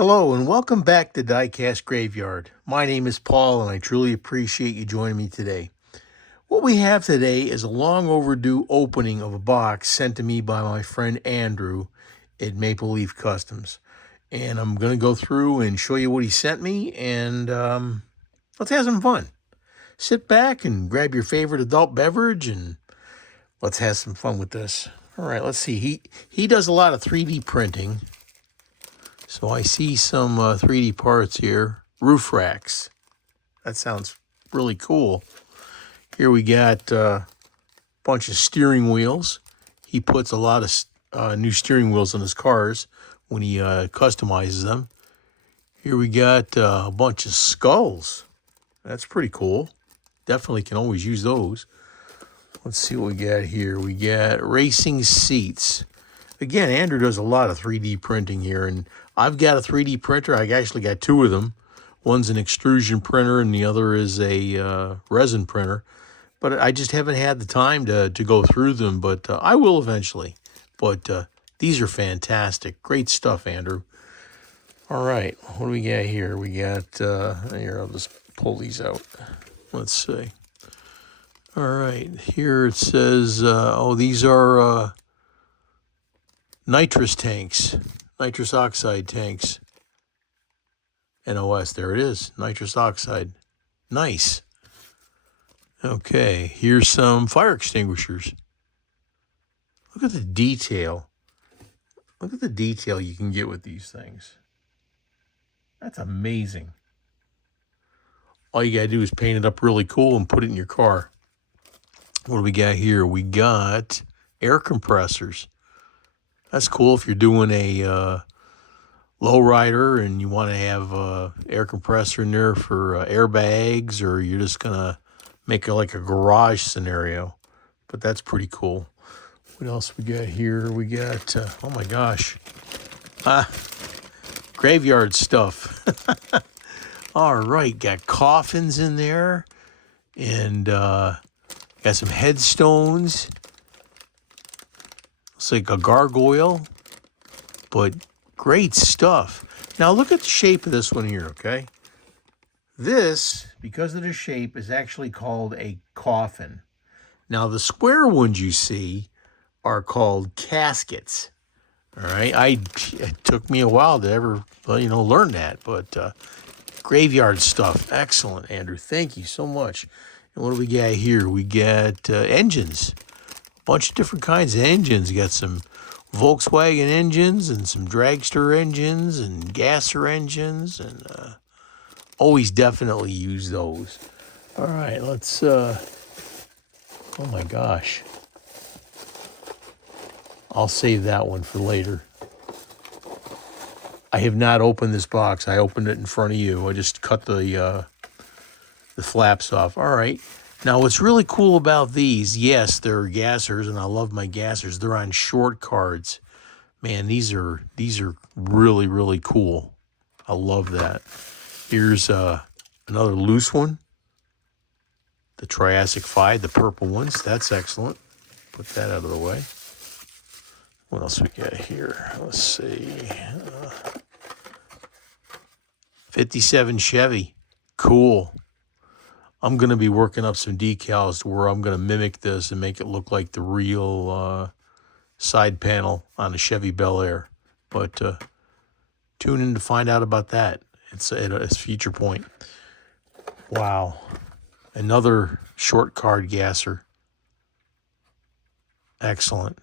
Hello and welcome back to Diecast Graveyard. My name is Paul and I truly appreciate you joining me today. What we have today is a long overdue opening of a box sent to me by my friend Andrew at Mapleleaf Customs. And I'm going to go through and show you what he sent me and let's have some fun. Sit back and grab your favorite adult beverage and let's have some fun with this. All right, let's see. He does a lot of 3D printing. So I see some 3D parts here. Roof racks. That sounds really cool. Here we got a bunch of steering wheels. He puts a lot of new steering wheels on his cars when he customizes them. Here we got a bunch of skulls. That's pretty cool. Definitely can always use those. Let's see what we got here. We got racing seats. Again, Andrew does a lot of 3D printing here, and I've got a 3D printer. I actually got two of them. One's an extrusion printer, and the other is a resin printer. But I just haven't had the time to go through them, but I will eventually. But these are fantastic. Great stuff, Andrew. All right, what do we got here? We got, here, I'll just pull these out. Let's see. All right, here it says, these are nitrous tanks, nitrous oxide tanks. NOS, there it is, nitrous oxide. Nice. Okay, here's some fire extinguishers. Look at the detail. Look at the detail you can get with these things. That's amazing. All you gotta do is paint it up really cool and put it in your car. What do we got here? We got air compressors. That's cool if you're doing a lowrider and you want to have a air compressor in there for airbags, or you're just going to make it like a garage scenario. But that's pretty cool. What else we got here? We got, oh my gosh, graveyard stuff. All right, got coffins in there and got some headstones. It's like a gargoyle, but great stuff. Now look at the shape of this one here, okay? This, because of the shape, is actually called a coffin. Now the square ones you see are called caskets. All right, it took me a while to ever, learn that, but graveyard stuff, excellent, Andrew. Thank you so much. And what do we got here? We got engines. Bunch of different kinds of engines. You got some Volkswagen engines and some dragster engines and gasser engines, and always definitely use those. All right, let's, oh my gosh. I'll save that one for later. I have not opened this box. I opened it in front of you. I just cut the flaps off. All right. Now, what's really cool about these, yes, they're gassers, and I love my gassers. They're on short cards. Man, these are really, really cool. I love that. Here's another loose one. The Triassic 5, the purple ones. That's excellent. Put that out of the way. What else we got here? Let's see. 57 Chevy. Cool. I'm going to be working up some decals to where I'm going to mimic this and make it look like the real side panel on a Chevy Bel Air. But tune in to find out about that. It's a future point. Wow. Another short card gasser. Excellent.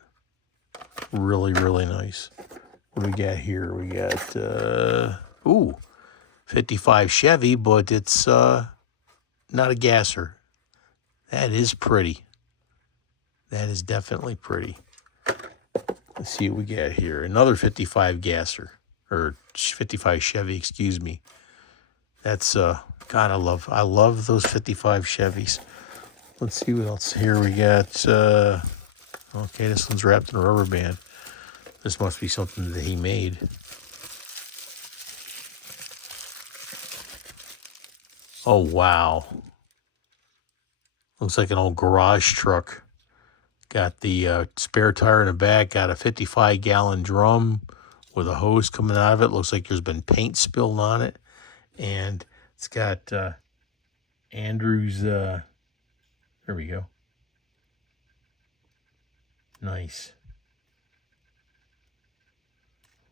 Really, really nice. What do we got here? We got, 55 Chevy, but it's not a gasser. That is pretty. That is definitely pretty. Let's see what we got here. Another 55 gasser, or 55 Chevy, excuse me. That's, God, I love those 55 Chevys. Let's see what else here we got. Okay, this one's wrapped in a rubber band. This must be something that he made. Oh, wow. Looks like an old garage truck. Got the spare tire in the back. Got a 55-gallon drum with a hose coming out of it. Looks like there's been paint spilled on it. And it's got Andrew's, there we go. Nice.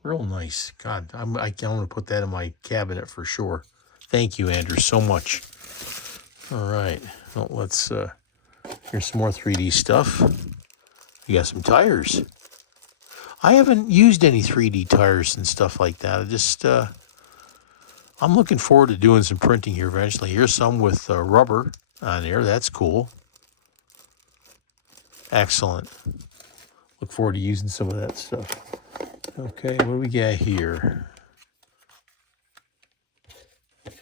Real nice. God, I want to put that in my cabinet for sure. Thank you, Andrew, so much. All right. Well, let's, here's some more 3D stuff. You got some tires. I haven't used any 3D tires and stuff like that. I just, I'm looking forward to doing some printing here eventually. Here's some with rubber on there. That's cool. Excellent. Look forward to using some of that stuff. Okay, what do we got here?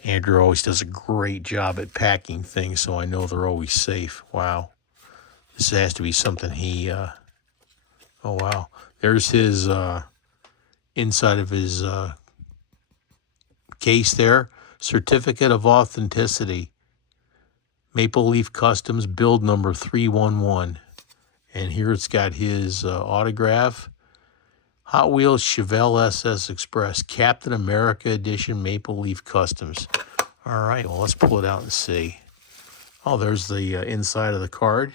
Andrew always does a great job at packing things, so I know they're always safe. Wow. This has to be something he, oh, wow. There's his, inside of his case there. Certificate of Authenticity. Mapleleaf Customs, build number 311. And here it's got his autograph. Hot Wheels Chevelle SS Express, Captain America Edition, Mapleleaf Customs. All right, well, let's pull it out and see. Oh, there's the inside of the card.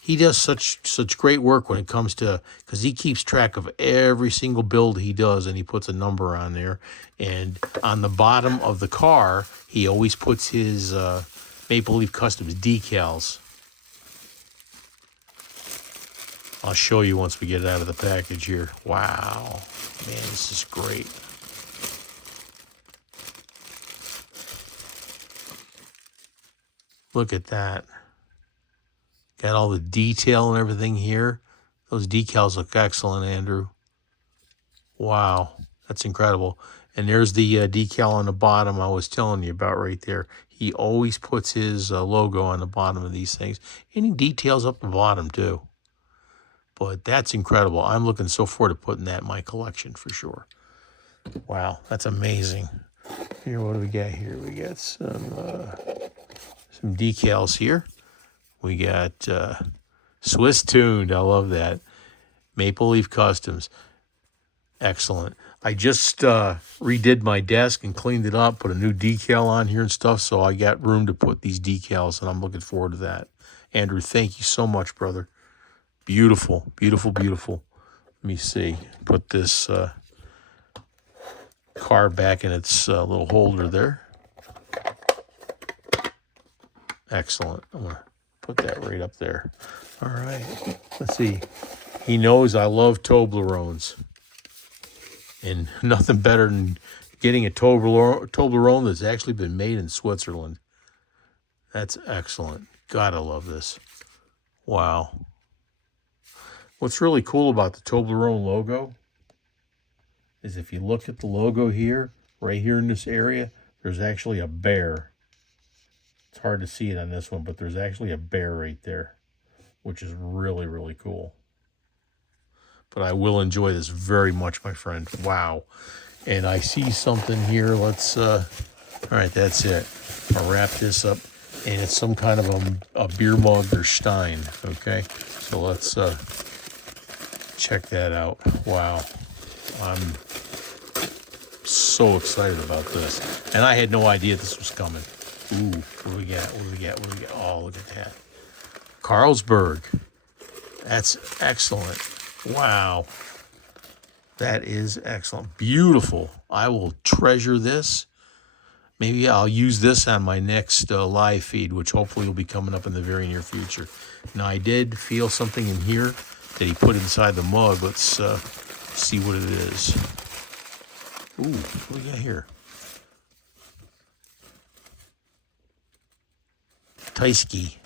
He does such great work when it comes to, because he keeps track of every single build he does, and he puts a number on there. And on the bottom of the car, he always puts his Mapleleaf Customs decals. I'll show you once we get it out of the package here. Wow. Man, this is great. Look at that. Got all the detail and everything here. Those decals look excellent, Andrew. Wow. That's incredible. And there's the decal on the bottom I was telling you about right there. He always puts his logo on the bottom of these things. Any details up the bottom, too. But that's incredible. I'm looking so forward to putting that in my collection for sure. Wow, that's amazing. Here, what do we got here? We got some decals here. We got Swiss tuned. I love that. Mapleleaf Customs. Excellent. I just redid my desk and cleaned it up, put a new decal on here and stuff, so I got room to put these decals, and I'm looking forward to that. Andrew, thank you so much, brother. Beautiful, beautiful, beautiful. Let me see. Put this car back in its little holder there. Excellent. I'm going to put that right up there. All right. Let's see. He knows I love Toblerones. And nothing better than getting a Toblerone that's actually been made in Switzerland. That's excellent. God, I love this. Wow. What's really cool about the Toblerone logo is if you look at the logo here, right here in this area, there's actually a bear. It's hard to see it on this one, but there's actually a bear right there, which is really, really cool. But I will enjoy this very much, my friend. Wow. And I see something here. Let's, all right, that's it. I'll wrap this up. And it's some kind of a beer mug or stein, okay? So let's check that out. Wow. I'm so excited about this. And I had no idea this was coming. Ooh, what do we got? What do we got? What do we got? Oh, look at that. Carlsberg. That's excellent. Wow. That is excellent. Beautiful. I will treasure this. Maybe I'll use this on my next live feed, which hopefully will be coming up in the very near future. Now, I did feel something in here that he put inside the mug. Let's see what it is. Ooh, what do we got here? Tyskie.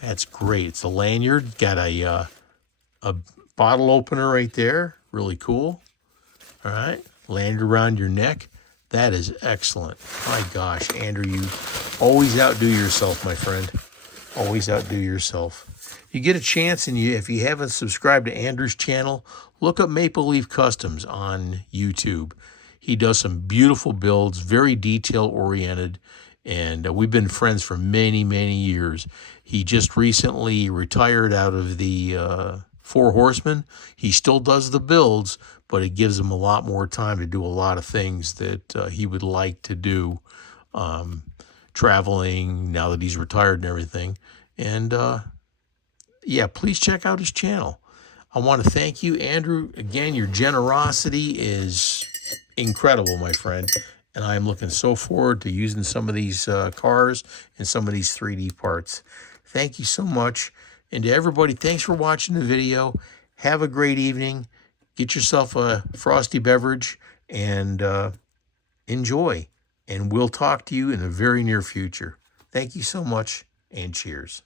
That's great. It's a lanyard. Got a bottle opener right there. Really cool. All right. Lanyard around your neck. That is excellent. My gosh, Andrew, you always outdo yourself, my friend. Always outdo yourself. You get a chance, and if you haven't subscribed to Andrew's channel, look up Mapleleaf Customs on YouTube. He does some beautiful builds, very detail-oriented, and we've been friends for many, many years. He just recently retired out of the Four Horsemen. He still does the builds, but it gives him a lot more time to do a lot of things that he would like to do, traveling now that he's retired and everything. And yeah, please check out his channel. I want to thank you, Andrew. Again, your generosity is incredible, my friend. And I'm looking so forward to using some of these cars and some of these 3D parts. Thank you so much. And to everybody, thanks for watching the video. Have a great evening. Get yourself a frosty beverage and enjoy. And we'll talk to you in the very near future. Thank you so much, and cheers.